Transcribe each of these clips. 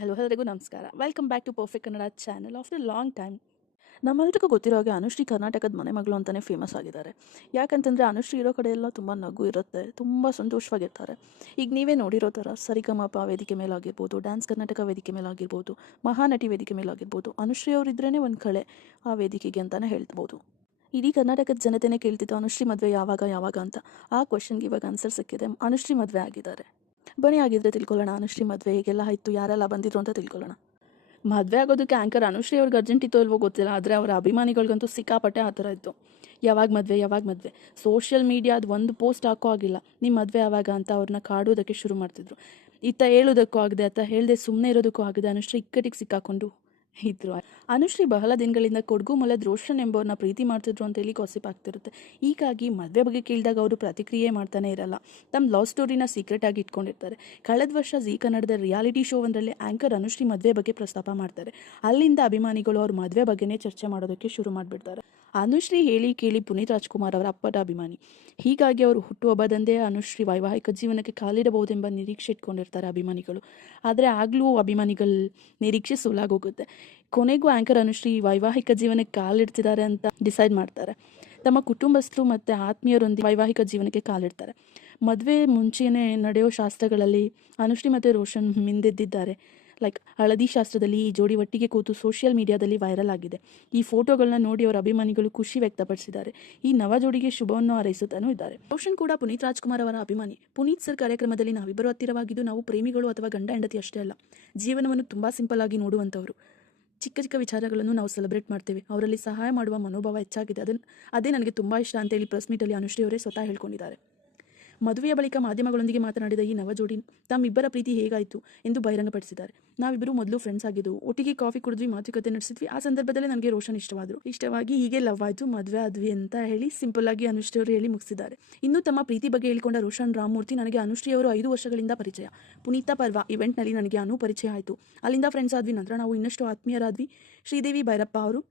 Hello ಎಲ್ಲರಿಗೂ ನಮಸ್ಕಾರ. Welcome back to perfect Kannada channel. After long time ನಮ್ಮೆಲ್ಲರಿಗೂ ಗೊತ್ತಿರೋ ಹಾಗೆ ಅನುಶ್ರೀ ಕರ್ನಾಟಕದ ಮನೆ ಮಗಳು ಅಂತಲೇ ಫೇಮಸ್ ಆಗಿದ್ದಾರೆ. ಯಾಕಂತಂದರೆ ಅನುಶ್ರೀ ಇರೋ ಕಡೆ ಎಲ್ಲ ತುಂಬ ನಗು ಇರುತ್ತೆ, ತುಂಬ ಸಂತೋಷವಾಗಿರ್ತಾರೆ. ಈಗ ನೀವೇ ನೋಡಿರೋ ಥರ ಸರಿಗಮಪ ವೇದಿಕೆ ಮೇಲಾಗಿರ್ಬೋದು, ಡ್ಯಾನ್ಸ್ ಕರ್ನಾಟಕ ವೇದಿಕೆ ಮೇಲಾಗಿರ್ಬೋದು, ಮಹಾನಟಿ ವೇದಿಕೆ ಮೇಲಾಗಿರ್ಬೋದು, ಅನುಶ್ರೀ ಅವರಿದ್ರೇ ಒಂದು ಕಳೆ ಆ ವೇದಿಕೆಗೆ ಅಂತಲೇ ಹೇಳ್ಬೋದು. ಇಡೀ ಕರ್ನಾಟಕದ ಜನತೆನೇ ಕೇಳ್ತಿತ್ತು ಅನುಶ್ರೀ ಮದುವೆ ಯಾವಾಗ ಅಂತ. ಆ ಕ್ವಶನ್ಗೆ ಇವಾಗ ಆನ್ಸರ್ ಸಿಕ್ಕಿದೆ. ಅನುಶ್ರೀ ಮದುವೆ ಆಗಿದ್ದಾರೆ. ಬನ್ನಿ ಆಗಿದ್ರೆ ತಿಳ್ಕೊಳ್ಳೋಣ ಅನುಶ್ರೀ ಮದುವೆ ಹೇಗೆಲ್ಲ ಆಯಿತು, ಯಾರೆಲ್ಲ ಬಂದಿದ್ರು ಅಂತ ತಿಳ್ಕೊಳ್ಳೋಣ. ಮದುವೆ ಆಗೋದಕ್ಕೆ ಆ್ಯಂಕರ್ ಅನುಶ್ರೀ ಅವ್ರಿಗೆ ಅರ್ಜೆಂಟ್ ಇತ್ತೋ ಇಲ್ವೋ ಗೊತ್ತಿಲ್ಲ, ಆದರೆ ಅವರ ಅಭಿಮಾನಿಗಳಿಗಂತೂ ಸಿಕ್ಕಾಪಟ್ಟೆ ಆ ಥರ ಇತ್ತು. ಯಾವಾಗ ಮದುವೆ ಸೋಷಿಯಲ್ ಮೀಡಿಯಾದ ಒಂದು ಪೋಸ್ಟ್ ಹಾಕೋ ಆಗಿಲ್ಲ, ನಿಮ್ಮ ಮದುವೆ ಯಾವಾಗ ಅಂತ ಅವ್ರನ್ನ ಕಾಡೋದಕ್ಕೆ ಶುರು ಮಾಡ್ತಿದ್ರು. ಇತ್ತ ಹೇಳೋದಕ್ಕೂ ಆಗದೆ ಅತ್ತ ಹೇಳದೆ ಸುಮ್ಮನೆ ಇರೋದಕ್ಕೂ ಆಗದೆ ಅನುಶ್ರೀ ಇಕ್ಕಟ್ಟಿಗೆ ಸಿಕ್ಕಾಕೊಂಡು ಇದ್ರು. ಅನುಶ್ರೀ ಬಹಳ ದಿನಗಳಿಂದ ಕೊಡಗು ಮೂಲದ ರೋಷನ್ ಎಂಬವ್ರನ್ನ ಪ್ರೀತಿ ಮಾಡ್ತಿದ್ರು ಅಂತ ಹೇಳಿ ಕಾಸಿಪ್ ಆಗ್ತಿರುತ್ತೆ. ಹೀಗಾಗಿ ಮದುವೆ ಬಗ್ಗೆ ಕೇಳಿದಾಗ ಅವರು ಪ್ರತಿಕ್ರಿಯೆ ಮಾಡ್ತಾನೆ ಇರಲ್ಲ. ತಮ್ಮ ಲವ್ ಸ್ಟೋರಿನ ಸೀಕ್ರೆಟ್ ಆಗಿ ಇಟ್ಕೊಂಡಿರ್ತಾರೆ. ಕಳೆದ ವರ್ಷ ಜೀ ಕನ್ನಡದ ರಿಯಾಲಿಟಿ ಶೋ ಒಂದರಲ್ಲಿ ಆ್ಯಂಕರ್ ಅನುಶ್ರೀ ಮದುವೆ ಬಗ್ಗೆ ಪ್ರಸ್ತಾಪ ಮಾಡ್ತಾರೆ. ಅಲ್ಲಿಂದ ಅಭಿಮಾನಿಗಳು ಅವ್ರ ಮದುವೆ ಬಗ್ಗೆನೇ ಚರ್ಚೆ ಮಾಡೋದಕ್ಕೆ ಶುರು ಮಾಡಿಬಿಡ್ತಾರೆ. ಅನುಶ್ರೀ ಹೇಳಿ ಕೇಳಿ ಪುನೀತ್ ರಾಜ್ಕುಮಾರ್ ಅವರ ಅಪ್ಪಟ ಅಭಿಮಾನಿ. ಹೀಗಾಗಿ ಅವರು ಹುಟ್ಟುಹಬ್ಬದಂದೇ ಅನುಶ್ರೀ ವೈವಾಹಿಕ ಜೀವನಕ್ಕೆ ಕಾಲಿಡಬಹುದೆಂಬ ನಿರೀಕ್ಷೆ ಇಟ್ಕೊಂಡಿರ್ತಾರೆ ಅಭಿಮಾನಿಗಳು. ಆದರೆ ಆಗಲೂ ಅಭಿಮಾನಿಗಳ ನಿರೀಕ್ಷೆ ಸೋಲಾಗೋಗುತ್ತೆ. ಕೊನೆಗೂ ಆ್ಯಂಕರ್ ಅನುಶ್ರೀ ವೈವಾಹಿಕ ಜೀವನಕ್ಕೆ ಕಾಲಿಡ್ತಿದ್ದಾರೆ ಅಂತ ಡಿಸೈಡ್ ಮಾಡ್ತಾರೆ. ತಮ್ಮ ಕುಟುಂಬಸ್ಥರು ಮತ್ತು ಆತ್ಮೀಯರೊಂದಿಗೆ ವೈವಾಹಿಕ ಜೀವನಕ್ಕೆ ಕಾಲಿಡ್ತಾರೆ. ಮದುವೆ ಮುಂಚೆನೇ ನಡೆಯೋ ಶಾಸ್ತ್ರಗಳಲ್ಲಿ ಅನುಶ್ರೀ ಮತ್ತು ರೋಷನ್ ಮಿಂದೆದ್ದಿದ್ದಾರೆ. ಲೈಕ್ ಹಳದಿ ಶಾಸ್ತ್ರದಲ್ಲಿ ಈ ಜೋಡಿ ಒಟ್ಟಿಗೆ ಕೂತು ಸೋಷಿಯಲ್ ಮೀಡಿಯಾದಲ್ಲಿ ವೈರಲ್ ಆಗಿದೆ. ಈ ಫೋಟೋಗಳನ್ನ ನೋಡಿ ಅವರ ಅಭಿಮಾನಿಗಳು ಖುಷಿ ವ್ಯಕ್ತಪಡಿಸಿದ್ದಾರೆ. ಈ ನವ ಜೋಡಿಗೆ ಶುಭವನ್ನು ಹಾರೈಸುತ್ತಾನೂ ಇದ್ದಾರೆ. ರೋಷನ್ ಕೂಡ ಪುನೀತ್ ರಾಜ್ಕುಮಾರ್ ಅವರ ಅಭಿಮಾನಿ. ಪುನೀತ್ ಸರ್ ಕಾರ್ಯಕ್ರಮದಲ್ಲಿ ನಾವಿಬ್ಬರು ಹತ್ತಿರವಾಗಿದ್ದು ನಾವು ಪ್ರೇಮಿಗಳು ಅಥವಾ ಗಂಡ ಹೆಂಡತಿ ಅಷ್ಟೇ ಅಲ್ಲ, ಜೀವನವನ್ನು ತುಂಬ ಸಿಂಪಲ್ ಆಗಿ ನೋಡುವಂಥವ್ರು. ಚಿಕ್ಕ ಚಿಕ್ಕ ವಿಚಾರಗಳನ್ನು ನಾವು ಸೆಲೆಬ್ರೇಟ್ ಮಾಡ್ತೇವೆ. ಅವರಲ್ಲಿ ಸಹಾಯ ಮಾಡುವ ಮನೋಭಾವ ಹೆಚ್ಚಾಗಿದೆ. ಅದೇ ನನಗೆ ತುಂಬ ಇಷ್ಟ ಅಂತೇಳಿ ಪ್ರೆಸ್ ಮೀಟಲ್ಲಿ ಅನುಶ್ರೀ ಅವರೇ ಸ್ವತಃ ಹೇಳ್ಕೊಂಡಿದ್ದಾರೆ. ಮದುವೆಯ ಬಳಿಕ ಮಾಧ್ಯಮಗಳೊಂದಿಗೆ ಮಾತನಾಡಿದ ಈ ನವ ಜೋಡಿ ತಮ್ಮಿಬ್ಬರ ಪ್ರೀತಿ ಹೇಗಾಯಿತು ಎಂದು ಬಹಿರಂಗಪಡಿಸಿದ್ದಾರೆ. ನಾವಿಬ್ಬರು ಮೊದಲು ಫ್ರೆಂಡ್ಸ್ ಆಗಿದ್ದವು, ಒಟ್ಟಿಗೆ ಕಾಫಿ ಕುಡಿದ್ವಿ, ಮಾತುಕತೆ ನಡೆಸಿದ್ವಿ. ಆ ಸಂದರ್ಭದಲ್ಲಿ ನನಗೆ ರೋಷನ್ ಇಷ್ಟವಾಗಿ ಹೀಗೆ ಲವ್ ಆಯಿತು, ಮದುವೆ ಆದ್ವಿ ಅಂತ ಹೇಳಿ ಸಿಂಪಲ್ ಆಗಿ ಅನುಶ್ರೀ ಅವರು ಹೇಳಿ ಮುಗಿಸಿದ್ದಾರೆ. ಇನ್ನು ತಮ್ಮ ಪ್ರೀತಿ ಬಗ್ಗೆ ಹೇಳಿಕೊಂಡ ರೋಷನ್ ರಾಮಮೂರ್ತಿ, ನನಗೆ ಅನುಶ್ರೀ ಅವರು 5 ವರ್ಷಗಳಿಂದ ಪರಿಚಯ. ಪುನೀತ ಪರ್ವ ಇವೆಂಟ್ನಲ್ಲಿ ನನಗೆ ಪರಿಚಯ ಆಯಿತು. ಅಲ್ಲಿಂದ ಫ್ರೆಂಡ್ಸ್ ಆದ್ವಿ. ನಂತರ ನಾವು ಇನ್ನಷ್ಟು ಆತ್ಮೀಯರಾದ್ವಿ. ಶ್ರೀದೇವಿ ಭೈರಪ್ಪ ಅವರು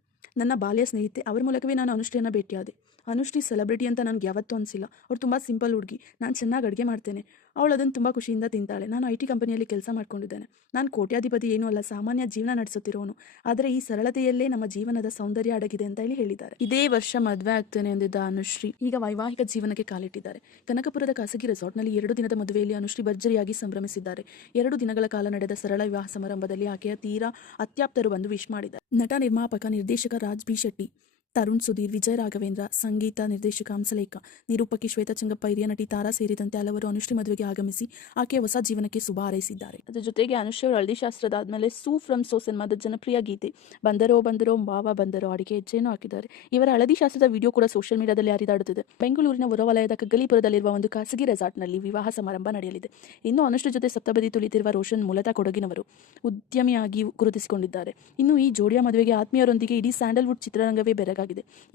ನನ್ನ ಬಾಲ್ಯ ಸ್ನೇಹಿತೆ. ಅವರ ಮೂಲಕವೇ ನಾನು ಅನುಶ್ರೀಯನ್ನು ಭೇಟಿಯಾದೆ. ಅನುಶ್ರೀ ಸೆಲೆಬ್ರಿಟಿ ಅಂತ ನನಗೆ ಯಾವತ್ತೂ ಅನಿಸಿಲ್ಲ. ಅವ್ರು ತುಂಬ ಸಿಂಪಲ್ ಹುಡುಗಿ. ನಾನು ಚೆನ್ನಾಗಿ ಅಡುಗೆ ಮಾಡ್ತೇನೆ, ಅವಳು ಅದನ್ನು ತುಂಬ ಖುಷಿಯಿಂದ ತಿಂತಾಳೆ. ನಾನು IT ಕಂಪನಿಯಲ್ಲಿ ಕೆಲಸ ಮಾಡ್ಕೊಂಡಿದ್ದೇನೆ. ನಾನು ಕೋಟ್ಯಾಧಿಪತಿ ಏನೂ ಅಲ್ಲ, ಸಾಮಾನ್ಯ ಜೀವನ ನಡೆಸುತ್ತಿರೋನು. ಆದರೆ ಈ ಸರಳತೆಯಲ್ಲೇ ನಮ್ಮ ಜೀವನದ ಸೌಂದರ್ಯ ಅಡಗಿದೆ ಅಂತ ಹೇಳಿದ್ದಾರೆ. ಇದೇ ವರ್ಷ ಮದುವೆ ಆಗ್ತೇನೆ ಎಂದಿದ್ದ ಅನುಶ್ರೀ ಈಗ ವೈವಾಹಿಕ ಜೀವನಕ್ಕೆ ಕಾಲಿಟ್ಟಿದ್ದಾರೆ. ಕನಕಪುರದ ಖಾಸಗಿ ರೆಸಾರ್ಟ್ನಲ್ಲಿ 2 ದಿನದ ಮದುವೆಯಲ್ಲಿ ಅನುಶ್ರೀ ಭರ್ಜರಿಯಾಗಿ ಸಂಭ್ರಮಿಸಿದ್ದಾರೆ. 2 ದಿನಗಳ ಕಾಲ ನಡೆದ ಸರಳ ವಿವಾಹ ಸಮಾರಂಭದಲ್ಲಿ ಆಕೆಯ ತೀರಾ ಅತ್ಯಾಪ್ತರು ಬಂದು ವಿಶ್ ಮಾಡಿದ್ದಾರೆ. ನಟ, ನಿರ್ಮಾಪಕ, ನಿರ್ದೇಶಕ ರಾಜ್ ಬಿ ಶೆಟ್ಟಿ, ತರುಣ್ ಸುಧೀರ್, ವಿಜಯ್ ರಾಘವೇಂದ್ರ, ಸಂಗೀತ ನಿರ್ದೇಶಕ ಹಂಸಲೇಖ, ನಿರೂಪಕಿ ಶ್ವೇತಾ ಚಂಗಪ್ಪ, ಹಿರಿಯ ನಟಿ ತಾರಾ ಸೇರಿದಂತೆ ಹಲವರು ಅನುಶ್ರೀ ಮದುವೆಗೆ ಆಗಮಿಸಿ ಆಕೆಯ ಹೊಸ ಜೀವನಕ್ಕೆ ಶುಭ ಹಾರೈಸಿದ್ದಾರೆ. ಅದರ ಜೊತೆಗೆ ಅನುಶ್ರೀ ಅವರು ಹಳದಿ ಶಾಸ್ತ್ರದ ಆದಮೇಲೆ ಸೂ ಫ್ರಮ್ ಸೋ ಸಿನಿಮಾದ ಜನಪ್ರಿಯ ಗೀತೆ ಬಂದರೋ ಬಾವ ಬಂದರೋ ಹಾಡಿಗೆ ಹೆಜ್ಜೆಯನ್ನು ಹಾಕಿದ್ದಾರೆ. ಇವರ ಹಳದಿ ಶಾಸ್ತ್ರದ ವಿಡಿಯೋ ಕೂಡ ಸೋಷಿಯಲ್ ಮೀಡಿಯಾದಲ್ಲಿ ಹರಿದಾಡುತ್ತಿದೆ. ಬೆಂಗಳೂರಿನ ಹೊರವಲಯದ ಕಗ್ಗಲೀಪುರದಲ್ಲಿರುವ ಒಂದು ಖಾಸಗಿ ರೆಸಾರ್ಟ್ನಲ್ಲಿ ವಿವಾಹ ಸಮಾರಂಭ ನಡೆಯಲಿದೆ. ಇನ್ನು ಅನುಶ್ರೀ ಜೊತೆ ಸಪ್ತಪದಿ ತುಳಿತಿರುವ ರೋಷನ್ ಮೂಲತಃ ಕೊಡಗಿನವರು, ಉದ್ಯಮಿಯಾಗಿ ಗುರುತಿಸಿಕೊಂಡಿದ್ದಾರೆ. ಇನ್ನು ಈ ಜೋಡಿಯ ಮದುವೆಗೆ ಆತ್ಮೀಯರೊಂದಿಗೆ ಇಡೀ ಸ್ಯಾಂಡಲ್ವುಡ್ ಚಿತ್ರರಂಗವೇ ಬೆರಗಾಗಿದೆ.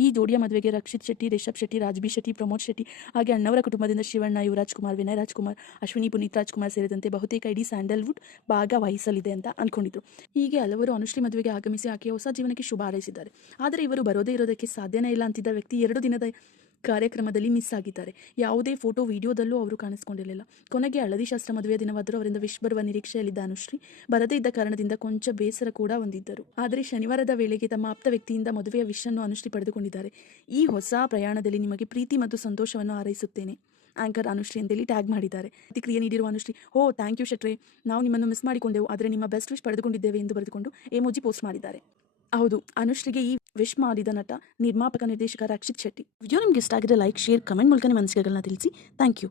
ಈ ಜೋಡಿಯ ಮದುವೆಗೆ ರಕ್ಷಿತ್ ಶೆಟ್ಟಿ, ರಿಷಬ್ ಶೆಟ್ಟಿ, ರಾಜ್ ಬಿ ಶೆಟ್ಟಿ, ಪ್ರಮೋದ್ ಶೆಟ್ಟಿ ಹಾಗೆ ಅಣ್ಣವರ ಕುಟುಂಬದಿಂದ ಶಿವಣ್ಣ, ಯುವರಾಜ್ ಕುಮಾರ್, ವಿನಯ್ ರಾಜ್ಕುಮಾರ್, ಅಶ್ವಿನಿ, ಪುನೀತ್ ರಾಜ್ಕುಮಾರ್ ಸೇರಿದಂತೆ ಬಹುತೇಕ ಇಡೀ ಸ್ಯಾಂಡಲ್ವುಡ್ ಭಾಗವಹಿಸಲಿದೆ ಅಂತ ಅನ್ಕೊಂಡಿದ್ರು. ಹೀಗೆ ಹಲವರು ಅನುಶ್ರೀ ಮದುವೆಗೆ ಆಗಮಿಸಿ ಆಕೆಯ ಹೊಸ ಜೀವನಕ್ಕೆ ಶುಭ ಹಾರೈಸಿದ್ದಾರೆ. ಆದರೆ ಇವರು ಬರೋದೇ ಇರೋದಕ್ಕೆ ಸಾಧ್ಯನೇ ಇಲ್ಲ ಅಂತಿದ್ದ ವ್ಯಕ್ತಿ 2 ದಿನದ ಕಾರ್ಯಕ್ರಮದಲ್ಲಿ ಮಿಸ್ ಆಗಿದ್ದಾರೆ. ಯಾವುದೇ ಫೋಟೋ ವಿಡಿಯೋದಲ್ಲೂ ಅವರು ಕಾಣಿಸ್ಕೊಂಡಿರಲಿಲ್ಲ. ಕೊನೆಗೆ ಹಳದಿ ಶಾಸ್ತ್ರ ಮದುವೆಯ ದಿನವಾದರೂ ಅವರಿಂದ ವಿಶ್ ಬರುವ ನಿರೀಕ್ಷೆಯಲ್ಲಿದ್ದ ಅನುಶ್ರೀ ಬರದೇ ಇದ್ದ ಕಾರಣದಿಂದ ಕೊಂಚ ಬೇಸರ ಕೂಡ ಹೊಂದಿದ್ದರು. ಆದರೆ ಶನಿವಾರದ ವೇಳೆಗೆ ತಮ್ಮ ಆಪ್ತ ವ್ಯಕ್ತಿಯಿಂದ ಮದುವೆಯ ವಿಶ್ ಅನ್ನು ಅನುಶ್ರೀ ಪಡೆದುಕೊಂಡಿದ್ದಾರೆ. ಈ ಹೊಸ ಪ್ರಯಾಣದಲ್ಲಿ ನಿಮಗೆ ಪ್ರೀತಿ ಮತ್ತು ಸಂತೋಷವನ್ನು ಹಾರೈಸುತ್ತೇನೆ, ಆಂಕರ್ ಅನುಶ್ರೀ ಅಂತೇಳಿ ಟ್ಯಾಗ್ ಮಾಡಿದ್ದಾರೆ. ಪ್ರತಿಕ್ರಿಯೆ ನೀಡಿರುವ ಅನುಶ್ರೀ, ಥ್ಯಾಂಕ್ ಯು ಶೆಟ್ರೆ, ನಾವು ನಿಮ್ಮನ್ನು ಮಿಸ್ ಮಾಡಿಕೊಂಡೆವು, ಆದರೆ ನಿಮ್ಮ ಬೆಸ್ಟ್ ವಿಶ್ ಪಡೆದುಕೊಂಡಿದ್ದೇವೆ ಎಂದು ಬರೆದುಕೊಂಡು ಎಮೋಜಿ ಪೋಸ್ಟ್ ಮಾಡಿದ್ದಾರೆ. ಹೌದು, ಅನುಶ್ರೀಗೆ ಈ ವಿಶ್ ಮಾಡಿದ ನಟ, ನಿರ್ಮಾಪಕ, ನಿರ್ದೇಶಕ ರಕ್ಷಿತ್ ಶೆಟ್ಟಿ. ವಿಡಿಯೋ ನಿಮ್ಗೆ ಇಷ್ಟ ಆಗಿದ್ರೆ ಲೈಕ್, ಶೇರ್, ಕಮೆಂಟ್ ಮೂಲಕ ನಿಮ್ಮ ಅನಿಸಿಕೆಗಳನ್ನ ತಿಳಿಸಿ. Thank you.